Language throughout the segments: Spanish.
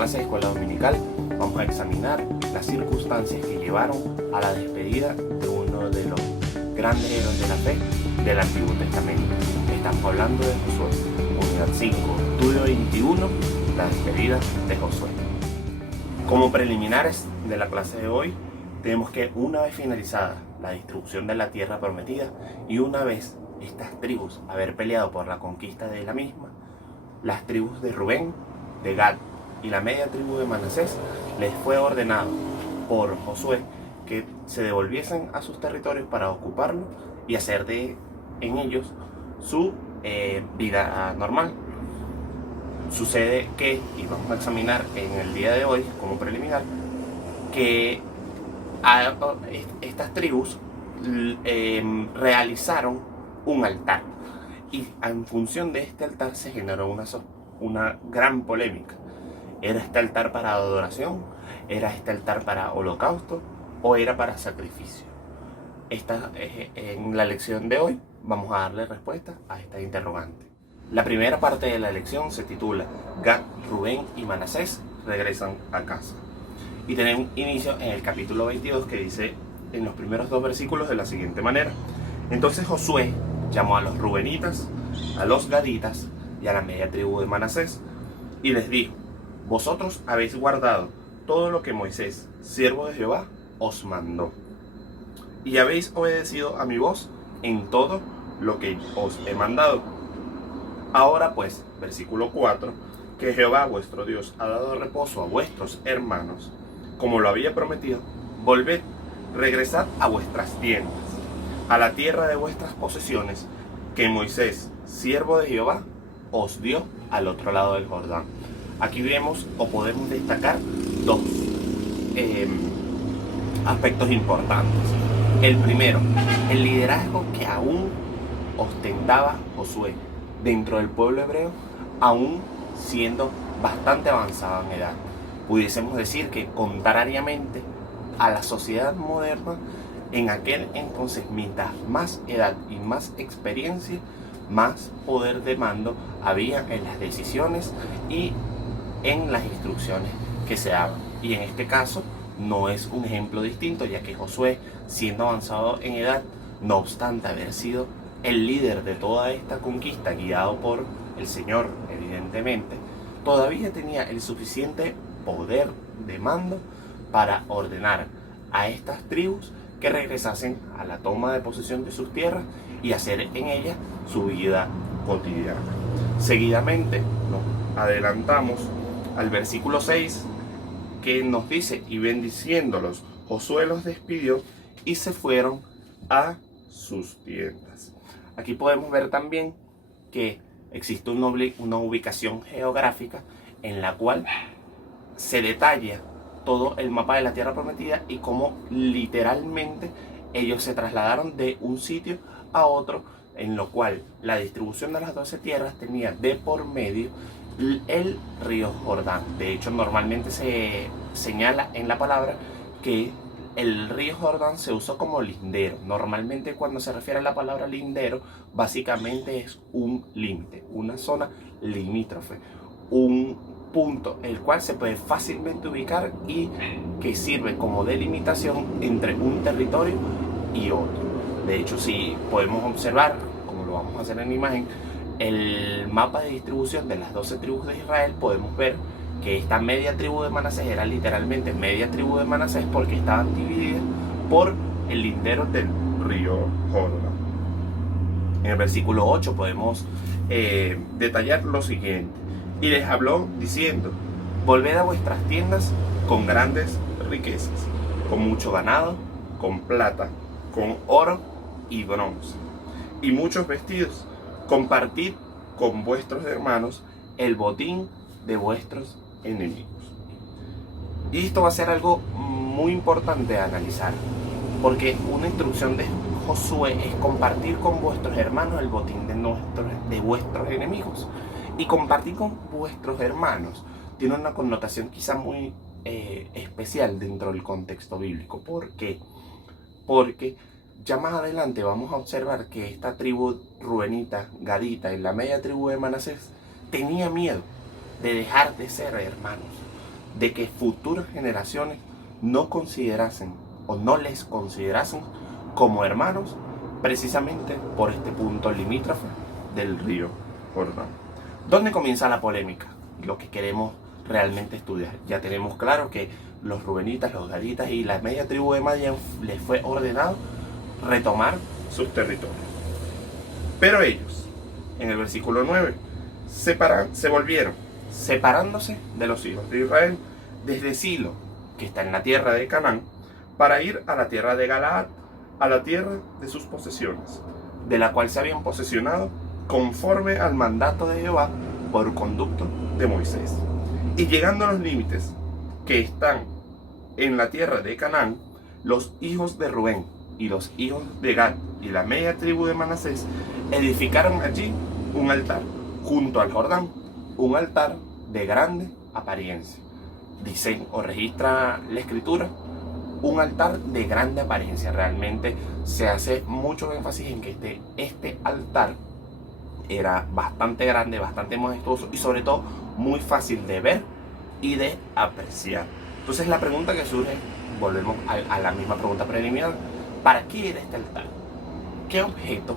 clase de escuela dominical vamos a examinar las circunstancias que llevaron a la despedida de uno de los grandes héroes de la fe del Antiguo Testamento. Estamos hablando de Josué. Unidad 5, estudio 21, la despedida de Josué. Como preliminares de la clase de hoy, tenemos que una vez finalizada la distribución de la tierra prometida y una vez estas tribus haber peleado por la conquista de la misma, las tribus de Rubén, de Gad y la media tribu de Manasés les fue ordenado por Josué que se devolviesen a sus territorios para ocuparlos y hacer en ellos su vida normal. Sucede que, y vamos a examinar en el día de hoy como preliminar, que estas tribus realizaron un altar y en función de este altar se generó una gran polémica. ¿Era este altar para adoración? ¿Era este altar para holocausto? ¿O era para sacrificio? En la lección de hoy vamos a darle respuesta a esta interrogante. La primera parte de la lección se titula Gad, Rubén y Manasés regresan a casa. Y tenemos inicio en el capítulo 22 que dice en los primeros dos versículos de la siguiente manera. Entonces Josué llamó a los rubenitas, a los gaditas y a la media tribu de Manasés y les dijo: vosotros habéis guardado todo lo que Moisés, siervo de Jehová, os mandó, y habéis obedecido a mi voz en todo lo que os he mandado. Ahora pues, versículo 4, que Jehová vuestro Dios ha dado reposo a vuestros hermanos, como lo había prometido, volved, regresad a vuestras tiendas, a la tierra de vuestras posesiones, que Moisés, siervo de Jehová, os dio al otro lado del Jordán. Aquí vemos o podemos destacar dos aspectos importantes. El primero, el liderazgo que aún ostentaba Josué dentro del pueblo hebreo, aún siendo bastante avanzado en edad. Pudiésemos decir que contrariamente a la sociedad moderna, en aquel entonces, mientras más edad y más experiencia, más poder de mando había en las decisiones y en las instrucciones que se daban. Y en este caso no es un ejemplo distinto, ya que Josué, siendo avanzado en edad, no obstante haber sido el líder de toda esta conquista, guiado por el Señor, evidentemente, todavía tenía el suficiente poder de mando para ordenar a estas tribus que regresasen a la toma de posesión de sus tierras y hacer en ellas su vida cotidiana. Seguidamente nos adelantamos al versículo 6, que nos dice: y bendiciéndolos, Josué los despidió y se fueron a sus tiendas. Aquí podemos ver también que existe una ubicación geográfica en la cual se detalla todo el mapa de la tierra prometida y cómo literalmente ellos se trasladaron de un sitio a otro, en lo cual la distribución de las 12 tierras tenía de por medio el río Jordán. De hecho, normalmente se señala en la palabra que el río Jordán se usó como lindero. Normalmente cuando se refiere a la palabra lindero, básicamente es un límite, una zona limítrofe, un punto el cual se puede fácilmente ubicar y que sirve como delimitación entre un territorio y otro. De hecho, si podemos observar, como lo vamos a hacer en la imagen, el mapa de distribución de las 12 tribus de Israel, podemos ver que esta media tribu de Manasés era literalmente media tribu de Manasés porque estaban divididas por el lindero del río Jordán. En el versículo 8 podemos detallar lo siguiente: y les habló diciendo: volved a vuestras tiendas con grandes riquezas, con mucho ganado, con plata, con oro y bronce, y muchos vestidos. Compartid con vuestros hermanos el botín de vuestros enemigos. Y esto va a ser algo muy importante de analizar, porque una instrucción de Josué es compartir con vuestros hermanos el botín de vuestros enemigos. Y compartir con vuestros hermanos tiene una connotación quizá muy especial dentro del contexto bíblico. ¿Por qué? Porque ya más adelante vamos a observar que esta tribu rubenita, gadita y la media tribu de Manasés tenía miedo de dejar de ser hermanos, de que futuras generaciones no considerasen o no les considerasen como hermanos, precisamente por este punto limítrofe del río Jordán. ¿Dónde comienza la polémica? Lo que queremos realmente estudiar. Ya tenemos claro que los rubenitas, los gaditas y la media tribu de Madián les fue ordenado retomar sus territorios. Pero ellos, en el versículo 9, se volvieron, separándose de los hijos de Israel desde Silo, que está en la tierra de Canaán, para ir a la tierra de Galaad, a la tierra de sus posesiones, de la cual se habían posesionado conforme al mandato de Jehová por conducto de Moisés. Y llegando a los límites que están en la tierra de Canaán, los hijos de Rubén y los hijos de Gad y la media tribu de Manasés edificaron allí un altar junto al Jordán, un altar de grande apariencia. Dicen o registra la escritura, un altar de grande apariencia. Realmente se hace mucho énfasis en que este altar era bastante grande, bastante majestuoso y sobre todo muy fácil de ver y de apreciar. Entonces la pregunta que surge, volvemos a la misma pregunta preliminar: ¿para qué era este altar? ¿Qué objeto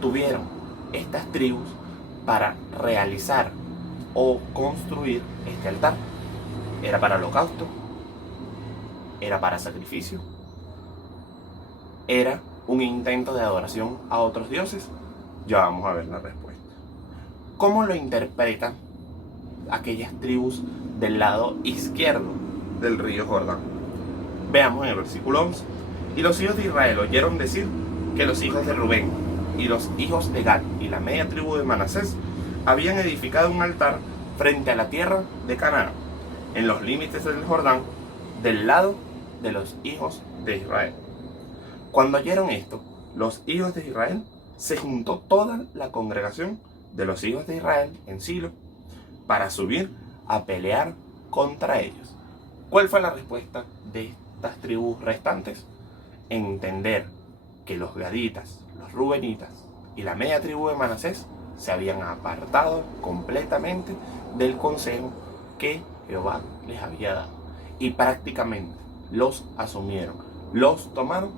tuvieron estas tribus para realizar o construir este altar? ¿Era para holocausto? ¿Era para sacrificio? ¿Era un intento de adoración a otros dioses? Ya vamos a ver la respuesta. ¿Cómo lo interpretan aquellas tribus del lado izquierdo del río Jordán? Veamos en el versículo 11. Y los hijos de Israel oyeron decir que los hijos de Rubén y los hijos de Gad y la media tribu de Manasés habían edificado un altar frente a la tierra de Canaán, en los límites del Jordán, del lado de los hijos de Israel. Cuando oyeron esto, los hijos de Israel, se juntó toda la congregación de los hijos de Israel en Silo para subir a pelear contra ellos. ¿Cuál fue la respuesta de estas tribus restantes? Entender que los gaditas, los rubenitas y la media tribu de Manasés se habían apartado completamente del consejo que Jehová les había dado y prácticamente los asumieron, los tomaron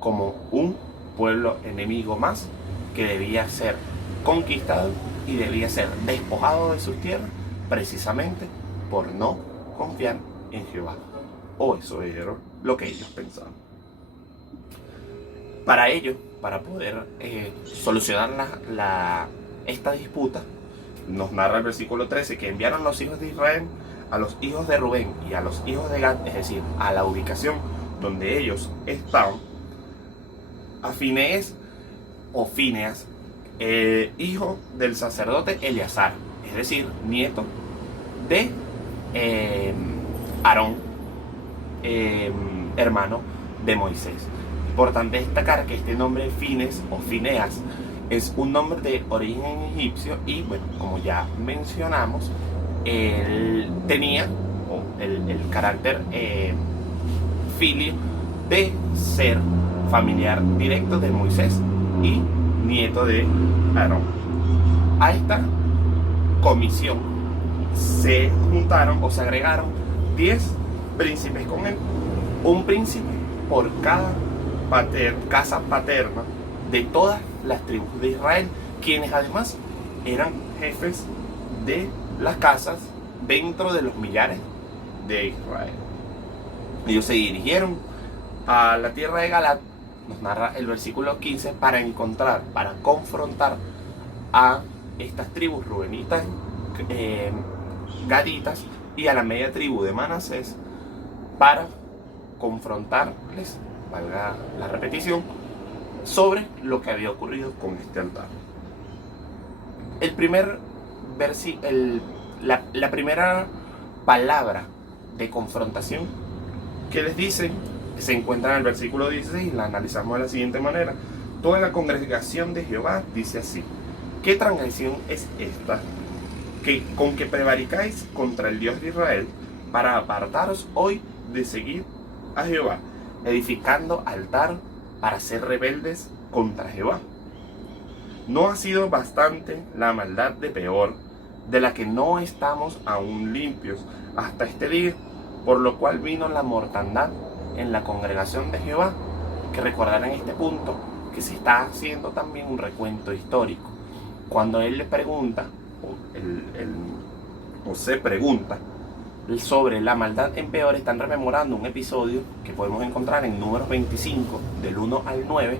como un pueblo enemigo más que debía ser conquistado y debía ser despojado de sus tierras precisamente por no confiar en Jehová. O eso era lo que ellos pensaban. Para ello, para poder solucionar esta disputa, nos narra el versículo 13 que enviaron los hijos de Israel a los hijos de Rubén y a los hijos de Gad, es decir, a la ubicación donde ellos estaban, a Finees o Fineas, hijo del sacerdote Eleazar, es decir, nieto de Aarón, hermano de Moisés. Importante destacar que este nombre Fines o Fineas es un nombre de origen egipcio y, bueno, como ya mencionamos, él tenía el carácter filio de ser familiar directo de Moisés y nieto de Aarón. A esta comisión se juntaron o se agregaron 10 príncipes con él, un príncipe por cada casa paterna de todas las tribus de Israel, quienes además eran jefes de las casas dentro de los millares de Israel. Ellos se dirigieron a la tierra de Galaad, nos narra el versículo 15, para confrontar a estas tribus rubenitas, gaditas y a la media tribu de Manasés, para confrontarles, valga la repetición, sobre lo que había ocurrido con este altar. La primera palabra de confrontación que les dicen se encuentra en el versículo 16 y la analizamos de la siguiente manera. Toda la congregación de Jehová dice así: ¿qué transgresión es esta con que prevaricáis contra el Dios de Israel para apartaros hoy de seguir a Jehová, edificando altar para ser rebeldes contra Jehová? ¿No ha sido bastante la maldad de Peor de la que no estamos aún limpios hasta este día, por lo cual vino la mortandad en la congregación de Jehová. Que recordar en este punto que se está haciendo también un recuento histórico. Cuando él le pregunta, o se pregunta sobre la maldad en peor, están rememorando un episodio que podemos encontrar en Números 25, del 1 al 9,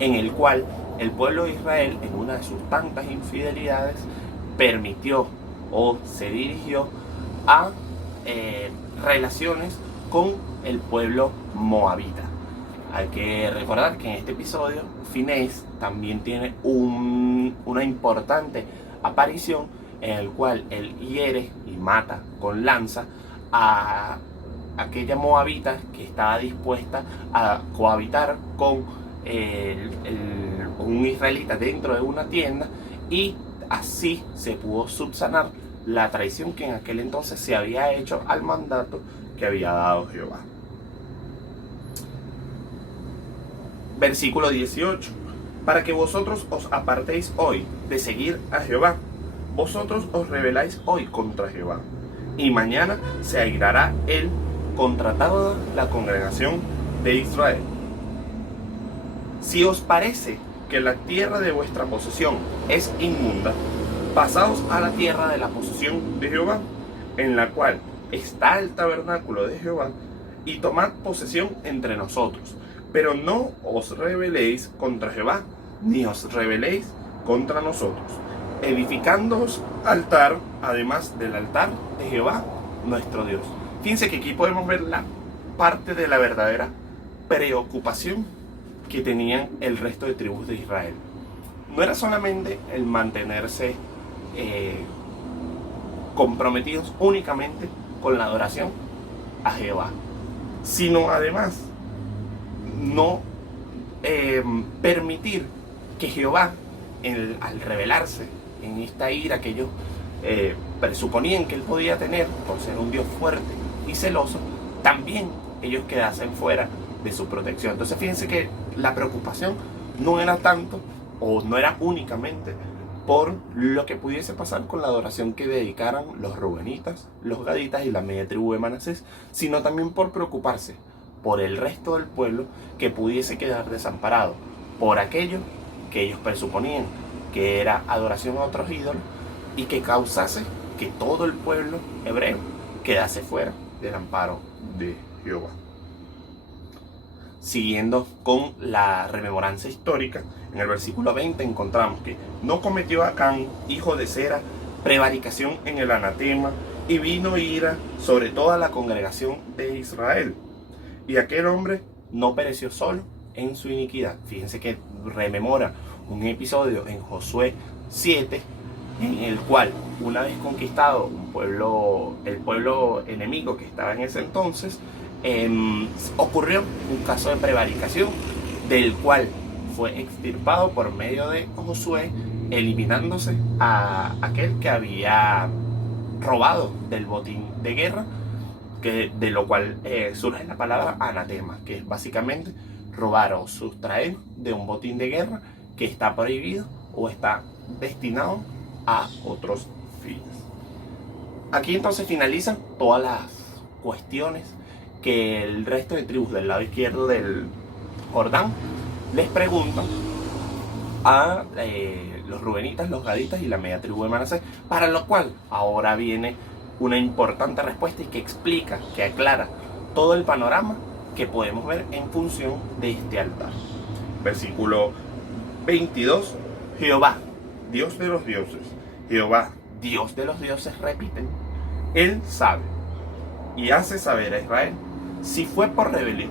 en el cual el pueblo de Israel, en una de sus tantas infidelidades, permitió o se dirigió a relaciones con el pueblo moabita. Hay que recordar que en este episodio Finés también tiene una importante aparición en el cual él hiere y mata con lanza a aquella moabita que estaba dispuesta a cohabitar con un israelita dentro de una tienda, y así se pudo subsanar la traición que en aquel entonces se había hecho al mandato que había dado Jehová. Versículo 18. Para que vosotros os apartéis hoy de seguir a Jehová, vosotros os rebeláis hoy contra Jehová, y mañana se airará él contra toda la congregación de Israel. Si os parece que la tierra de vuestra posesión es inmunda, pasaos a la tierra de la posesión de Jehová, en la cual está el tabernáculo de Jehová, y tomad posesión entre nosotros. Pero no os rebeléis contra Jehová, ni os rebeléis contra nosotros, edificándoos altar, además del altar de Jehová, nuestro Dios. Fíjense que aquí podemos ver la parte de la verdadera preocupación que tenían el resto de tribus de Israel. No era solamente el mantenerse comprometidos únicamente con la adoración a Jehová, sino además no permitir que Jehová, al rebelarse en esta ira que ellos presuponían que él podía tener por ser un Dios fuerte y celoso, también ellos quedasen fuera de su protección. Entonces fíjense que la preocupación no era tanto, o no era únicamente por lo que pudiese pasar con la adoración que dedicaran los rubenitas, los gaditas y la media tribu de Manasés, sino también por preocuparse por el resto del pueblo que pudiese quedar desamparado por aquello que ellos presuponían que era adoración a otros ídolos, y que causase que todo el pueblo hebreo quedase fuera del amparo de Jehová. Siguiendo con la rememoranza histórica, en el versículo 20 encontramos que no cometió Acán, hijo de Zera, prevaricación en el anatema, y vino ira sobre toda la congregación de Israel. Y aquel hombre no pereció solo en su iniquidad. Fíjense que rememora un episodio en Josué 7, en el cual, una vez conquistado el pueblo enemigo que estaba en ese entonces, ocurrió un caso de prevaricación, del cual fue extirpado por medio de Josué, eliminándose a aquel que había robado del botín de guerra, de lo cual surge la palabra anatema, que es básicamente robar o sustraer de un botín de guerra que está prohibido o está destinado a otros fines. Aquí entonces finalizan todas las cuestiones que el resto de tribus del lado izquierdo del Jordán les preguntan a los rubenitas, los gaditas y la media tribu de Manasés, para lo cual ahora viene una importante respuesta y que explica, que aclara todo el panorama que podemos ver en función de este altar. Versículo 22. Jehová, Dios de los dioses, Jehová, Dios de los dioses, repiten, Él sabe y hace saber a Israel si fue por rebelión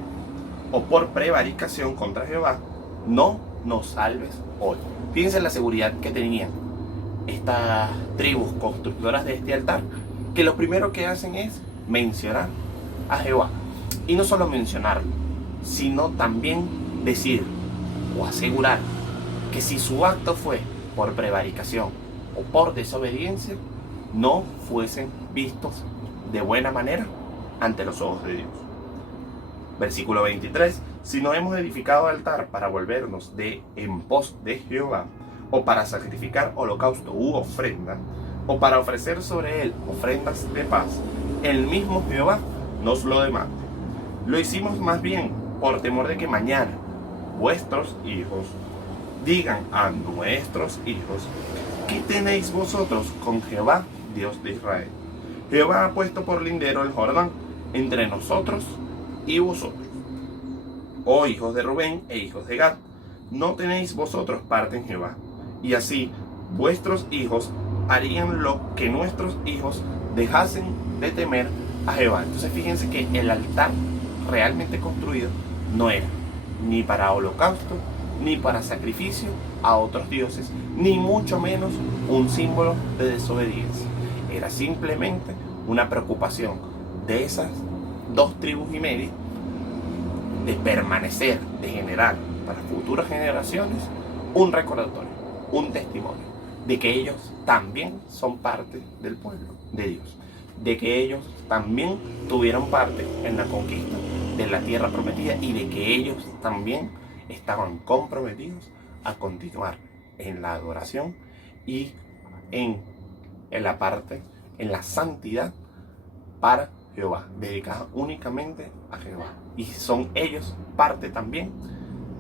o por prevaricación contra Jehová, no nos salves hoy. Fíjense la seguridad que tenían estas tribus constructoras de este altar, que lo primero que hacen es mencionar a Jehová. Y no solo mencionarlo, sino también decir o asegurar que si su acto fue por prevaricación o por desobediencia, no fuesen vistos de buena manera ante los ojos de Dios. Versículo 23. Si no hemos edificado altar para volvernos en pos de Jehová, o para sacrificar holocausto u ofrenda, o para ofrecer sobre él ofrendas de paz, el mismo Jehová nos lo demande. Lo hicimos más bien por temor de que mañana vuestros hijos digan a nuestros hijos: ¿qué tenéis vosotros con Jehová, Dios de Israel? Jehová ha puesto por lindero el Jordán entre nosotros y vosotros. Oh hijos de Rubén e hijos de Gad, no tenéis vosotros parte en Jehová. Y así vuestros hijos harían lo que nuestros hijos dejasen de temer a Jehová. Entonces fíjense que el altar realmente construido no era ni para holocausto, ni para sacrificio a otros dioses, ni mucho menos un símbolo de desobediencia. Era simplemente una preocupación de esas 2 tribus y media de permanecer, de generar para futuras generaciones un recordatorio, un testimonio de que ellos también son parte del pueblo de Dios, de que ellos también tuvieron parte en la conquista de la tierra prometida y de que ellos también estaban comprometidos a continuar en la adoración y en la santidad para Jehová, dedicada únicamente a Jehová. Y son ellos parte también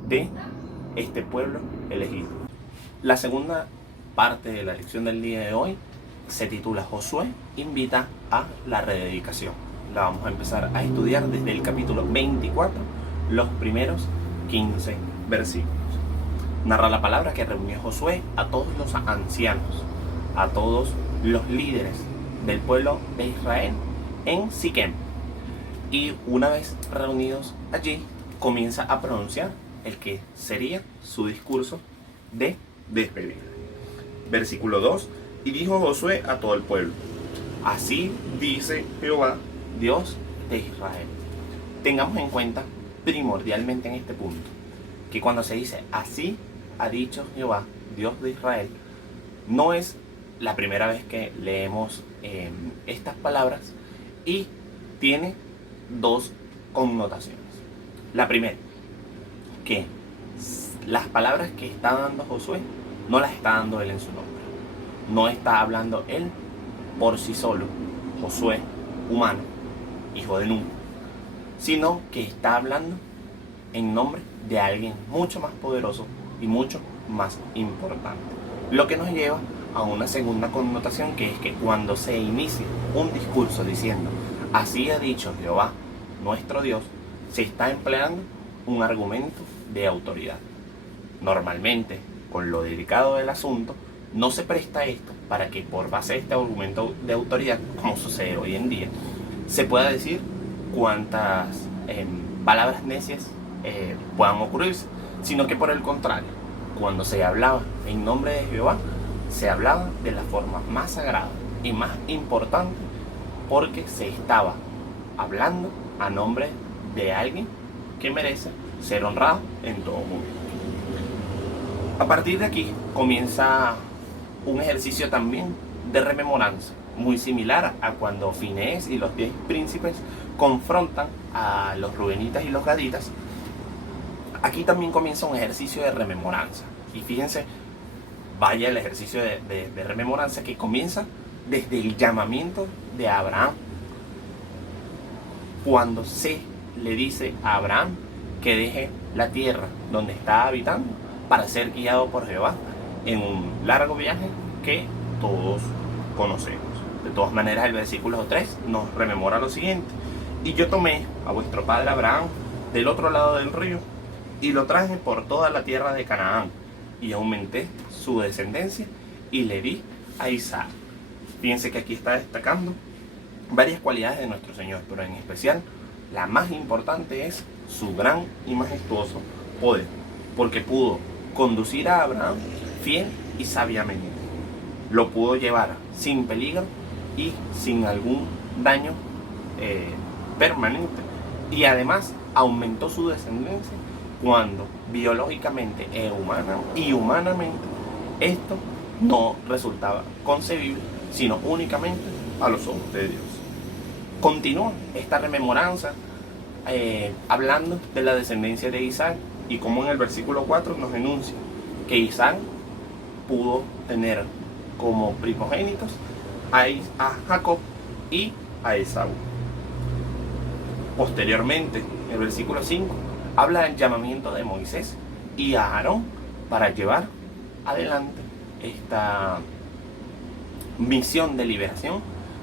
de este pueblo elegido. La segunda parte de la lección del día de hoy se titula Josué invita a la rededicación. La vamos a empezar a estudiar desde el capítulo 24, los primeros 15 versículos. Narra la palabra que reunió Josué a todos los ancianos, a todos los líderes del pueblo de Israel en Siquem. Y una vez reunidos allí, comienza a pronunciar el que sería su discurso de despedida. Versículo 2: y dijo Josué a todo el pueblo: así dice Jehová, Dios de Israel. Tengamos en cuenta primordialmente en este punto que cuando se dice así ha dicho Jehová, Dios de Israel, no es la primera vez que leemos estas palabras y tiene 2 connotaciones. La primera, que las palabras que está dando Josué no las está dando él en su nombre. No está hablando él por sí solo, Josué, humano, hijo de Nun, sino que está hablando en nombre de alguien mucho más poderoso y mucho más importante. Lo que nos lleva a una segunda connotación, que es que cuando se inicia un discurso diciendo así ha dicho Jehová, nuestro Dios, se está empleando un argumento de autoridad. Normalmente, con lo delicado del asunto, no se presta esto para que por base de este argumento de autoridad, como sucede hoy en día, se pueda decir cuántas palabras necias puedan ocurrirse, sino que por el contrario, cuando se hablaba en nombre de Jehová, se hablaba de la forma más sagrada y más importante, porque se estaba hablando a nombre de alguien que merece ser honrado en todo momento. A partir de aquí comienza un ejercicio también de rememoranza, muy similar a cuando Finehés y los 10 príncipes confrontan a los rubenitas y los gaditas. Aquí también comienza un ejercicio de rememoranza. Y fíjense, vaya el ejercicio de rememoranza que comienza desde el llamamiento de Abraham. Cuando se le dice a Abraham que deje la tierra donde está habitando para ser guiado por Jehová en un largo viaje que todos conocemos. De todas maneras, el versículo 3 nos rememora lo siguiente: y yo tomé a vuestro padre Abraham del otro lado del río y lo traje por toda la tierra de Canaán y aumenté su descendencia y le di a Isaac. Fíjense que aquí está destacando varias cualidades de nuestro Señor, pero en especial la más importante es su gran y majestuoso poder, porque pudo conducir a Abraham fiel y sabiamente. Lo pudo llevar sin peligro y sin algún daño permanente, y además aumentó su descendencia cuando biológicamente y humanamente esto no resultaba concebible, sino únicamente a los ojos de Dios. Continúa esta rememoranza hablando de la descendencia de Isaac, y como en el versículo 4 nos enuncia que Isaac pudo tener como primogénitos a Jacob y a Esaú. Posteriormente, el versículo 5 habla del llamamiento de Moisés y a Aarón para llevar adelante esta misión de liberación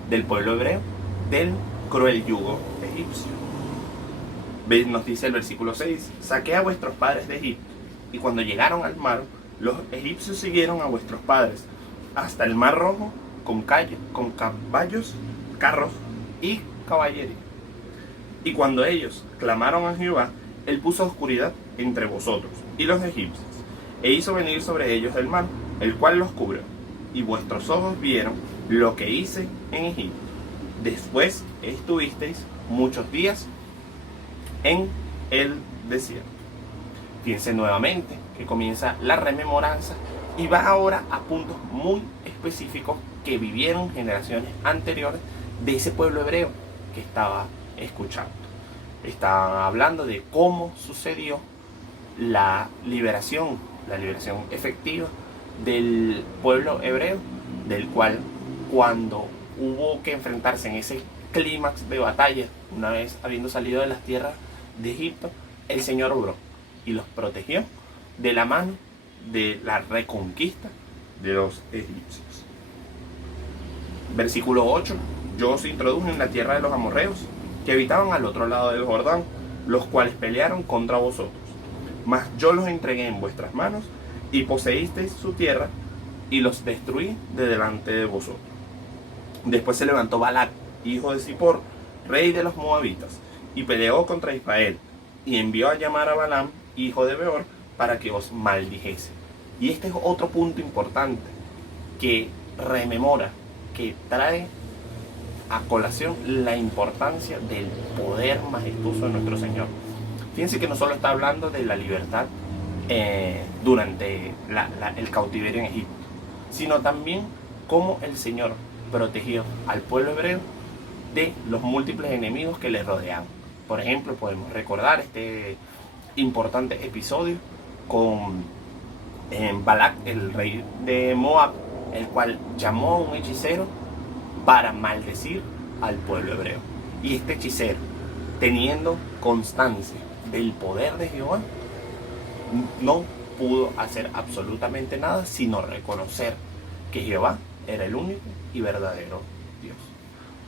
del pueblo hebreo del cruel yugo egipcio. Nos dice el versículo 6: saqué a vuestros padres de Egipto, y cuando llegaron al mar, los egipcios siguieron a vuestros padres hasta el mar rojo con caballos, carros y caballería. Y cuando ellos clamaron a Jehová, él puso oscuridad entre vosotros y los egipcios, e hizo venir sobre ellos el mar, el cual los cubrió. Y vuestros ojos vieron lo que hice en Egipto. Después estuvisteis muchos días en el desierto. Fíjense nuevamente que comienza la rememoranza y va ahora a puntos muy específicos que vivieron generaciones anteriores de ese pueblo hebreo que estaba escuchando. Estaban hablando de cómo sucedió la liberación efectiva del pueblo hebreo, del cual cuando hubo que enfrentarse en ese clímax de batalla, una vez habiendo salido de las tierras de Egipto, el Señor obró y los protegió de la mano de la reconquista de los egipcios. Versículo 8: yo os introduje en la tierra de los amorreos, que habitaban al otro lado del Jordán, los cuales pelearon contra vosotros. Mas yo los entregué en vuestras manos, y poseísteis su tierra, y los destruí de delante de vosotros. Después se levantó Balac, hijo de Zippor, rey de los moabitas, y peleó contra Israel, y envió a llamar a Balaam, hijo de Beor, para que os maldijese. Y este es otro punto importante que rememora, que trae a colación la importancia del poder majestuoso de nuestro Señor. Fíjense que no solo está hablando de la libertad durante el cautiverio en Egipto, sino también cómo el Señor protegió al pueblo hebreo de los múltiples enemigos que les rodeaban. Por ejemplo, podemos recordar este importante episodio con Balac, el rey de Moab, el cual llamó a un hechicero para maldecir al pueblo hebreo. Y este hechicero, teniendo constancia del poder de Jehová, no pudo hacer absolutamente nada sino reconocer que Jehová era el único y verdadero Dios.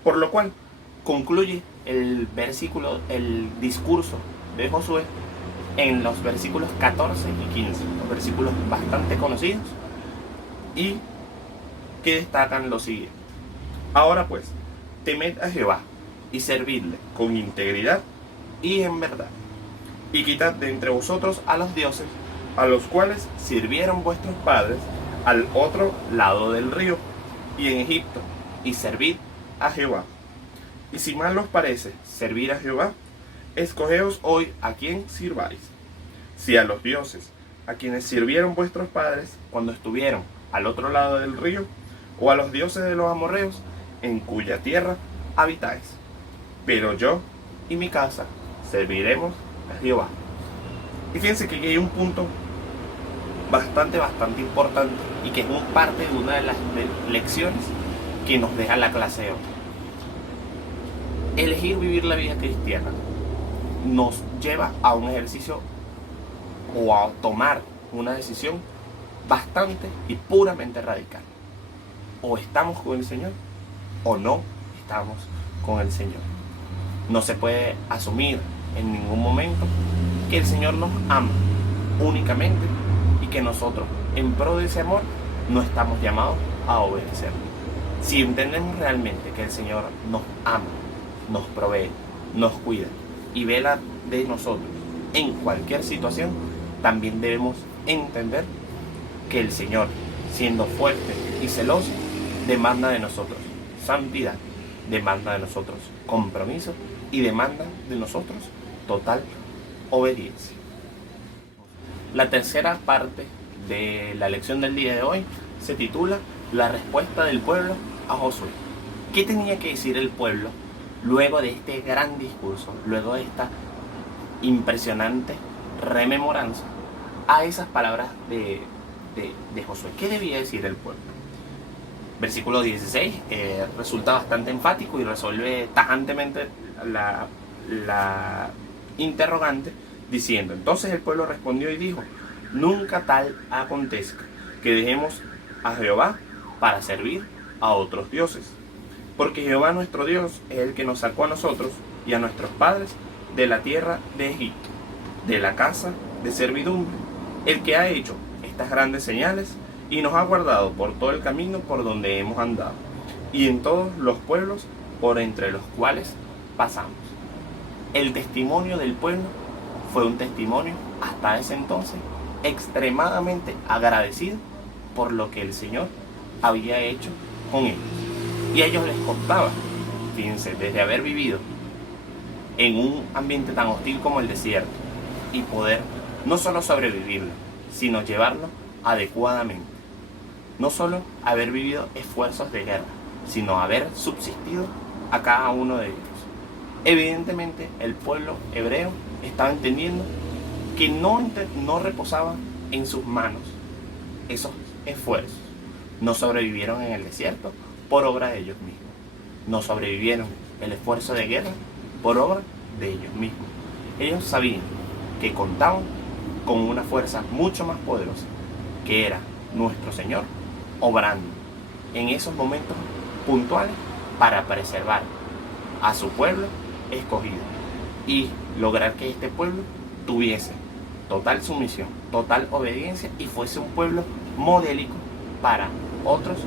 Por lo cual concluye el discurso de Josué en los versículos 14 y 15, los versículos bastante conocidos y que destacan lo siguiente: ahora pues, temed a Jehová y servidle con integridad y en verdad, y quitad de entre vosotros a los dioses a los cuales sirvieron vuestros padres al otro lado del río y en Egipto, y servid a Jehová. Y si mal os parece servir a Jehová, escogeos hoy a quién sirváis, si a los dioses a quienes sirvieron vuestros padres cuando estuvieron al otro lado del río, o a los dioses de los amorreos en cuya tierra habitáis. Pero yo y mi casa serviremos a Jehová. Y fíjense que aquí hay un punto bastante importante y que es parte de una de las lecciones que nos deja la clase de hoy. Elegir vivir la vida cristiana nos lleva a un ejercicio o a tomar una decisión bastante y puramente radical. O estamos con el Señor o no estamos con el Señor. No se puede asumir en ningún momento que el Señor nos ama únicamente y que nosotros, en pro de ese amor, no estamos llamados a obedecer. Si entendemos realmente que el Señor nos ama, nos provee, nos cuida y vela de nosotros en cualquier situación, también debemos entender que el Señor, siendo fuerte y celoso, demanda de nosotros santidad, demanda de nosotros compromiso y demanda de nosotros total obediencia. La tercera parte de la lección del día de hoy se titula La respuesta del pueblo a Josué. ¿Qué tenía que decir el pueblo luego de este gran discurso, luego de esta impresionante rememoranza a esas palabras de Josué? ¿Qué debía decir el pueblo? Versículo 16 resulta bastante enfático y resuelve tajantemente la interrogante, diciendo: entonces el pueblo respondió y dijo: nunca tal acontezca que dejemos a Jehová para servir a otros dioses, porque Jehová nuestro Dios es el que nos sacó a nosotros y a nuestros padres de la tierra de Egipto, de la casa de servidumbre, el que ha hecho estas grandes señales y nos ha guardado por todo el camino por donde hemos andado, y en todos los pueblos por entre los cuales pasamos. El testimonio del pueblo fue un testimonio hasta ese entonces extremadamente agradecido por lo que el Señor había hecho con ellos. Y a ellos les costaba, fíjense, desde haber vivido en un ambiente tan hostil como el desierto y poder no solo sobrevivirlo, sino llevarlo adecuadamente. No solo haber vivido esfuerzos de guerra, sino haber subsistido a cada uno de ellos. Evidentemente el pueblo hebreo estaba entendiendo que no reposaba en sus manos esos esfuerzos. No sobrevivieron en el desierto por obra de ellos mismos. No sobrevivieron el esfuerzo de guerra por obra de ellos mismos. Ellos sabían que contaban con una fuerza mucho más poderosa, que era nuestro Señor, obrando en esos momentos puntuales para preservar a su pueblo escogido y lograr que este pueblo tuviese total sumisión, total obediencia y fuese un pueblo modélico para otros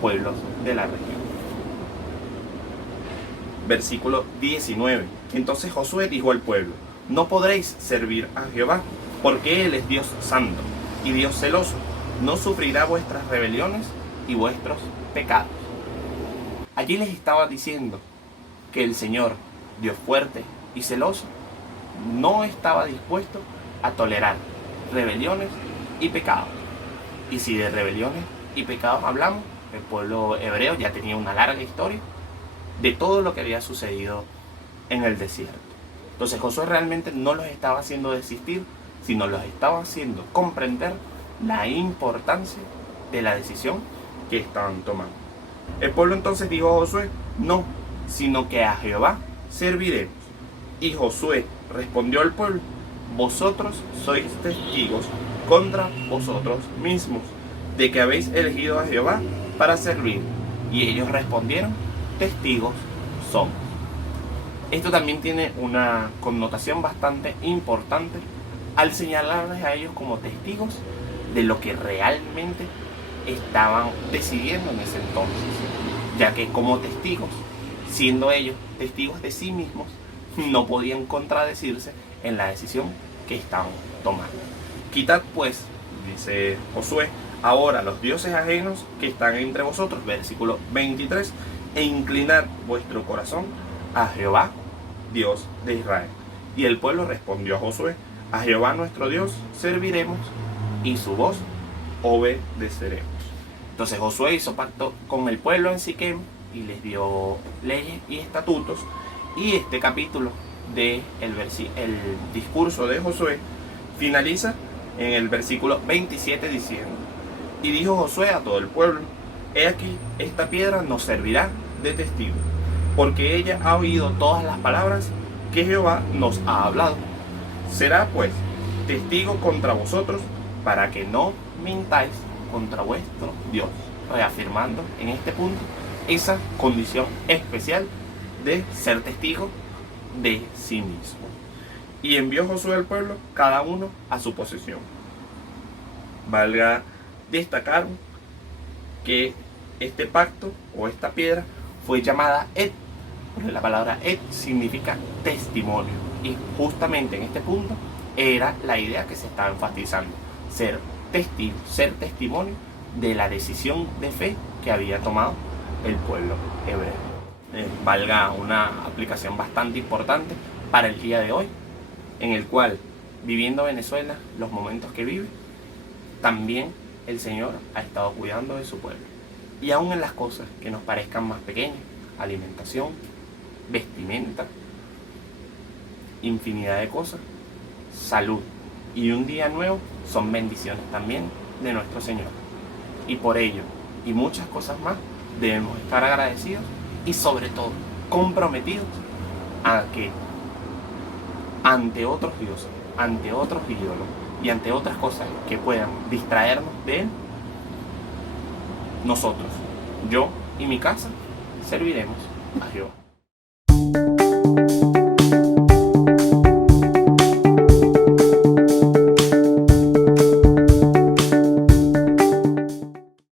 pueblos de la región. Versículo 19. Entonces Josué dijo al pueblo: no podréis servir a Jehová, porque Él es Dios santo y Dios celoso. No sufrirá vuestras rebeliones y vuestros pecados. Allí les estaba diciendo que el Señor, Dios fuerte y celoso, no estaba dispuesto a tolerar rebeliones y pecados. Y si de rebeliones y pecados hablamos, el pueblo hebreo ya tenía una larga historia de todo lo que había sucedido en el desierto. Entonces Josué realmente no los estaba haciendo desistir, sino los estaba haciendo comprender la importancia de la decisión que estaban tomando. El pueblo entonces dijo a Josué: no, sino que a Jehová serviremos. Y Josué respondió al pueblo: vosotros sois testigos contra vosotros mismos de que habéis elegido a Jehová para servir. Y ellos respondieron: testigos somos. Esto también tiene una connotación bastante importante al señalarles a ellos como testigos de lo que realmente estaban decidiendo en ese entonces, ya que como testigos, siendo ellos testigos de sí mismos, no podían contradecirse en la decisión que estaban tomando. Quitad pues, dice Josué, ahora los dioses ajenos que están entre vosotros, versículo 23, e inclinad vuestro corazón a Jehová, Dios de Israel. Y el pueblo respondió a Josué: a Jehová nuestro Dios serviremos y su voz obedeceremos. Entonces Josué hizo pacto con el pueblo en Siquem y les dio leyes y estatutos. Y este capítulo del el discurso de Josué finaliza en el versículo 27 diciendo: y dijo Josué a todo el pueblo: he aquí, esta piedra nos servirá de testigo, porque ella ha oído todas las palabras que Jehová nos ha hablado. Será pues testigo contra vosotros, para que no mintáis contra vuestro Dios, reafirmando en este punto esa condición especial de ser testigo de sí mismo. Y envió Josué al pueblo, cada uno a su posesión. Valga destacar que este pacto o esta piedra fue llamada Ed, porque la palabra Ed significa testimonio, y justamente en este punto era la idea que se estaba enfatizando: ser testigo, ser testimonio de la decisión de fe que había tomado el pueblo hebreo. Valga una aplicación bastante importante para el día de hoy, en el cual, viviendo Venezuela los momentos que vive, también el Señor ha estado cuidando de su pueblo. Y aún en las cosas que nos parezcan más pequeñas, alimentación, vestimenta, infinidad de cosas, salud y un día nuevo, son bendiciones también de nuestro Señor. Y por ello, y muchas cosas más, debemos estar agradecidos y sobre todo comprometidos a que ante otros dioses, ante otros ídolos y ante otras cosas que puedan distraernos de él, nosotros, yo y mi casa, serviremos a Jehová.